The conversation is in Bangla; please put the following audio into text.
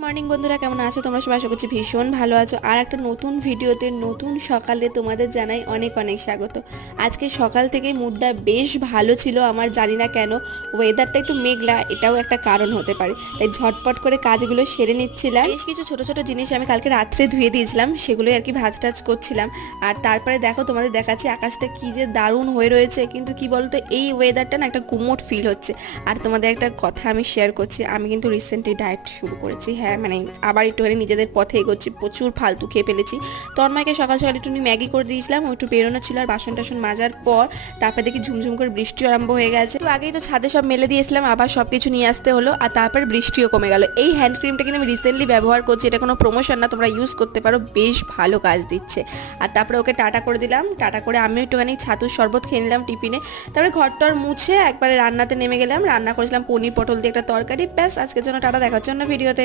মর্নিং বন্ধুরা, কেমন আছো তোমরা সবাই? আশা করছি ভীষণ ভালো আছো। আর একটা নতুন ভিডিওতে নতুন সকালে তোমাদের জানাই অনেক অনেক স্বাগত। আজকে সকাল থেকে মুডটা বেশ ভালো ছিল আমার, জানি না কেন। ওয়েদারটা একটু মেঘলা, এটাও একটা কারণ হতে পারে। তাই ঝটপট করে কাজগুলো সেরে নিচ্ছিলাম। বেশ কিছু ছোট ছোট জিনিস আমি কালকে রাত্রে ধুয়ে দিয়েছিলাম, সেগুলোই আর কি ভাজ টাজ করছিলাম। আর তারপরে দেখো তোমাদের দেখাচ্ছি আকাশটা কি যে দারুণ হয়ে রয়েছে। কিন্তু কি বলতো, এই ওয়েদারটা না একটা গুমোট ফিল হচ্ছে। আর তোমাদের একটা কথা আমি শেয়ার করছি, আমি কিন্তু রিসেন্টলি ডায়েট শুরু করেছি। হ্যাঁ, মানে আবার একটুখানি নিজেদের পথে এগোচ্ছি, প্রচুর ফালতু খেয়ে ফেলেছি। তন্ময়কে সকাল সকাল একটু ম্যাগি করে দিয়েছিলাম, ও একটু বেরোনো ছিল। আর বাসন টাসন মাজার পর তারপর দেখি ঝুমঝুম করে বৃষ্টি আরম্ভ হয়ে গেছে। তো আগেই তো ছাদে সব মেলে দিয়েছিলাম, আবার সব কিছু নিয়ে আসতে হলো। আর তারপর বৃষ্টিও কমে গেল। এই হ্যান্ড ক্রিমটা কিন্তু আমি রিসেন্টলি ব্যবহার করছি, এটা কোনো প্রমোশন না, তোমরা ইউজ করতে পারো, বেশ ভালো কাজ দিচ্ছে। আর তারপরে ওকে টাটা করে দিলাম, টাটা করে আমিও একটুখানি ছাতুর শরবত খেয়ে নিলাম টিফিনে। তারপরে ঘরটর মুছে একবারে রান্নাতে নেমে গেলাম। রান্না করেছিলাম পনির পটল দিয়ে একটা তরকারি। ব্যাস, আজকের জন্য টাটা, দেখা হচ্ছে অন্য ভিডিওতে।